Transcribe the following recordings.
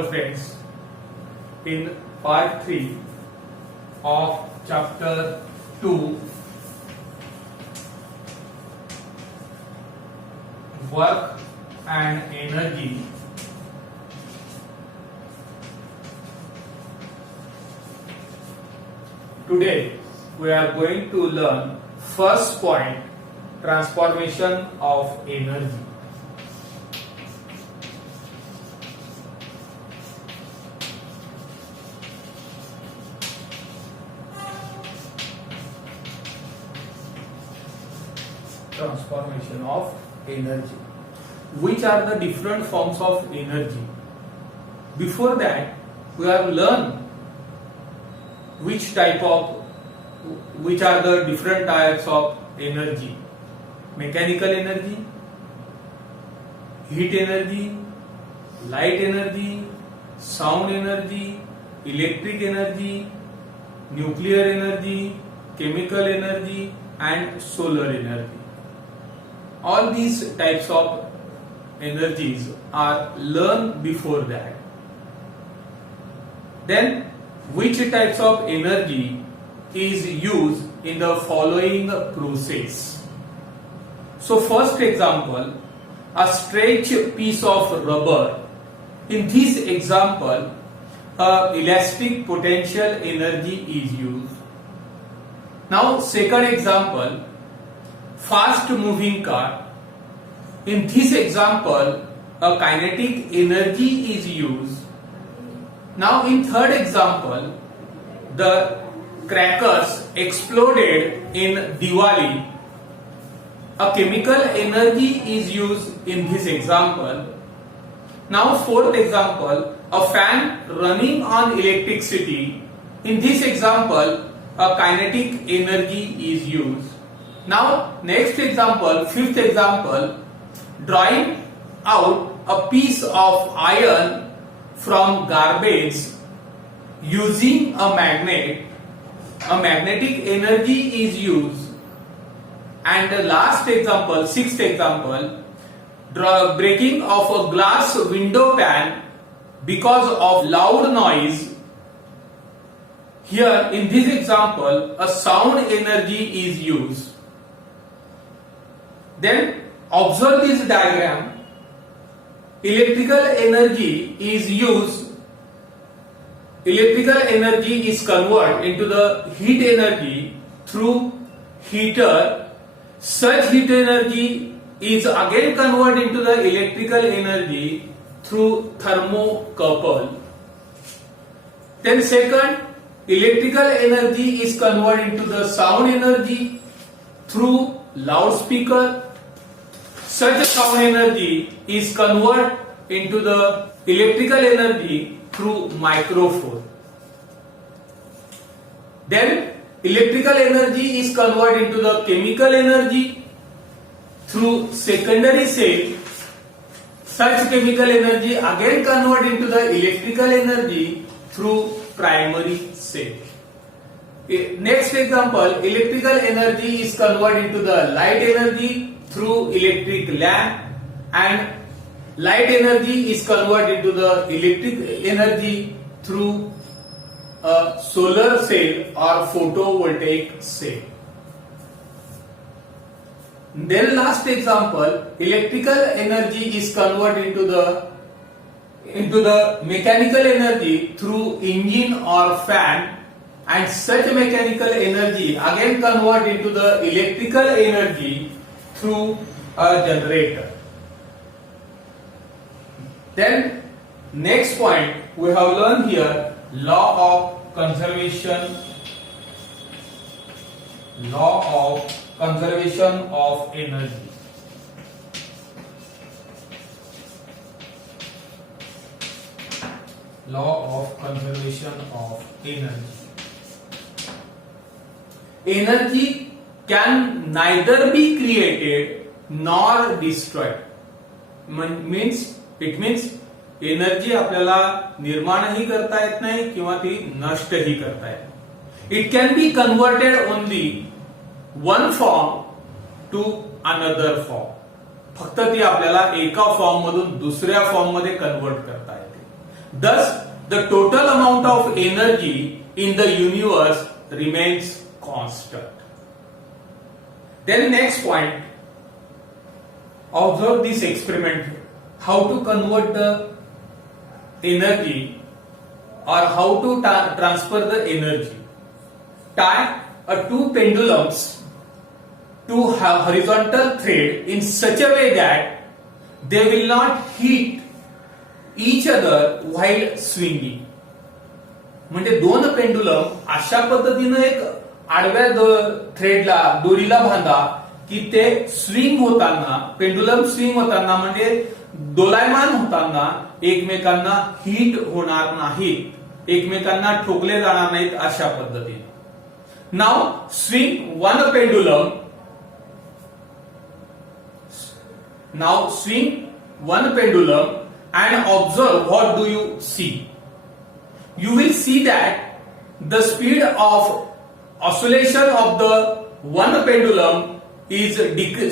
Hello friends, in part 3 of chapter 2, work and energy, today we are going to learn first point, transformation of energy. Transformation of energy. Which are the different forms of energy? Before that, we have learned which are the different types of energy: mechanical energy, heat energy, light energy, sound energy, electric energy, nuclear energy, chemical energy, and solar energy. All these types of energies are learned before that. Then, which types of energy is used in the following process? So, first example, a stretch piece of rubber. In this example, elastic potential energy is used. Now, second example, fast moving car. In this example, a kinetic energy is used. Now in third example, the crackers exploded in Diwali. A chemical energy is used in this example. Now fourth example, a fan running on electricity. In this example, a kinetic energy is used. Now next example, fifth example, drawing out a piece of iron from garbage using a magnet, a magnetic energy is used. And the last example, sixth example, breaking of a glass window pane because of loud noise. Here in this example, a sound energy is used. Then observe this diagram. Electrical energy is used. Electrical energy is converted into the heat energy through heater. Such heat energy is again converted into the electrical energy through thermocouple. Then second, electrical energy is converted into the sound energy through loudspeaker. Such sound energy is converted into the electrical energy through microphone. Then electrical energy is converted into the chemical energy through secondary cell. Such chemical energy again converted into the electrical energy through primary cell. Next example, electrical energy is converted into the light energy through electric lamp, and light energy is converted into the electric energy through a solar cell or photovoltaic cell. Then last example, electrical energy is converted into the mechanical energy through engine or fan, and such mechanical energy again converted into the electrical energy through a generator. Then next point we have learned here, law of conservation of energy. Law of conservation of energy. Energy can neither be created nor destroyed. It means energy आपल्याला निर्माणही करता येत नाही किंवा ती नष्टही करता येत नाही. It can be converted only one form to another form. फक्त ती आपल्याला एका फॉर्म मधून दुसऱ्या फॉर्म मध्ये कन्व्हर्ट करता येते. Thus, the total amount of energy in the universe remains constant. Then next point, observe this experiment, how to convert the energy or how to transfer the energy. Tie two pendulums to a horizontal thread in such a way that they will not hit each other while swinging. म्हणजे दोन pendulum अशा पद्धतीने एक आडव्या थ्रेडला दोरीला बांधा की ते swing होताना, पेंडुलम स्विंग होताना म्हणजे दोलायमान होताना एकमेकांना हिट होणार नाहीत, एकमेकांना ठोकले जाणार नाहीत अशा पद्धतीने. Now swing one pendulum, now swing one pendulum and observe what do you see. You will see that the speed of oscillation of the one pendulum is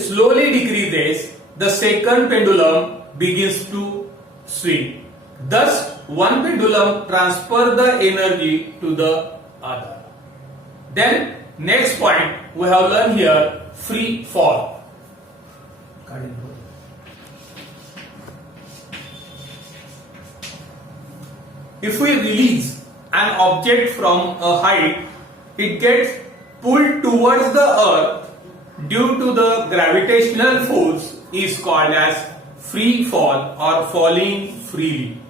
slowly decreases, the second pendulum begins to swing. Thus, one pendulum transfers the energy to the other. Then, next point we have learned here, free fall. If we release an object from a height, it gets pulled towards the earth due to the gravitational force is called as free fall or falling freely.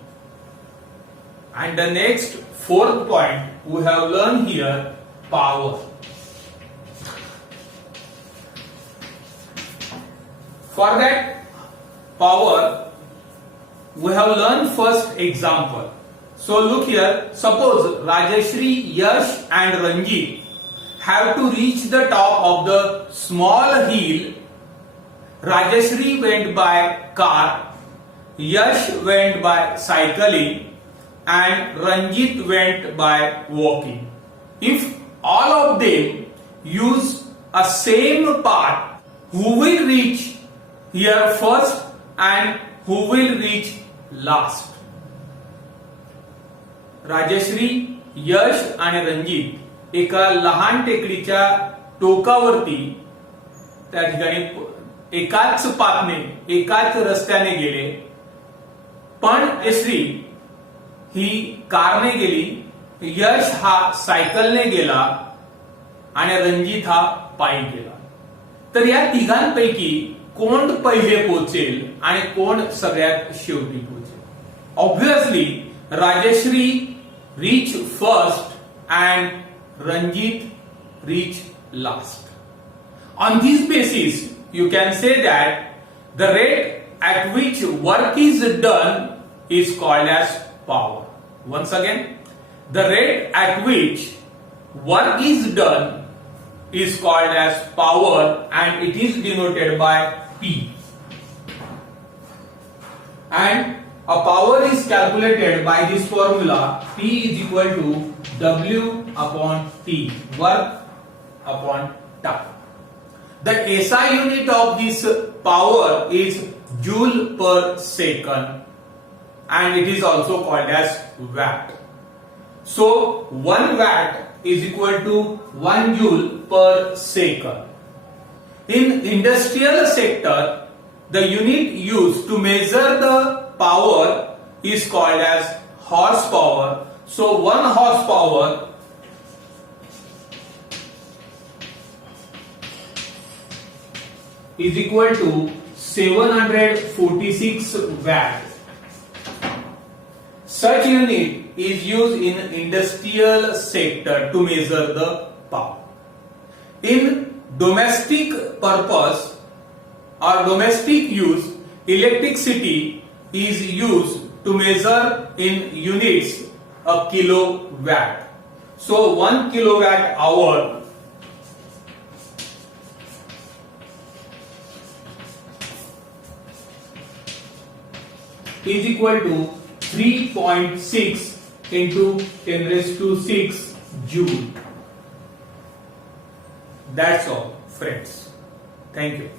And the next fourth point we have learned here, power. For that power, we have learned first example. So look here, suppose Rajeshri, Yash and Ranjit have to reach the top of the small hill. Rajeshri went by car, Yash went by cycling and Ranjit went by walking. If all of them use a same path, who will reach here first and who will reach last? Rajashree, Yash आणि रणजित एका लहान टेकडीच्या टोकावरती त्या ठिकाणी एकाच पाथने, एकाच रस्त्याने गेले. पण राजश्री ही कारने गेली, यश हा सायकलने गेला आणि रणजित हा पायी गेला. तर या तिघांपैकी कोण पहिले पोहोचेल आणि कोण सगळ्यात शेवटी पोहोचेल? Obviously Rajshree reach first and Ranjit reach last. On this basis, you can say that the rate at which work is done is called as power. Once again, the rate at which work is done is called as power and it is denoted by P. And a power is calculated by this formula, P is equal to W upon T, work upon time. The SI unit of this power is joule per second and it is also called as watt. So 1 watt is equal to 1 joule per second. In industrial sector, the unit used to measure the power is called as horsepower. So 1 horsepower is equal to 746 watt. Such unit is used in industrial sector to measure the power. In domestic purpose or domestic use, electricity is used to measure in units a kilowatt. So 1 kilowatt hour is equal to 3.6 into 10 raised to 6 joule. That's all, friends. Thank you.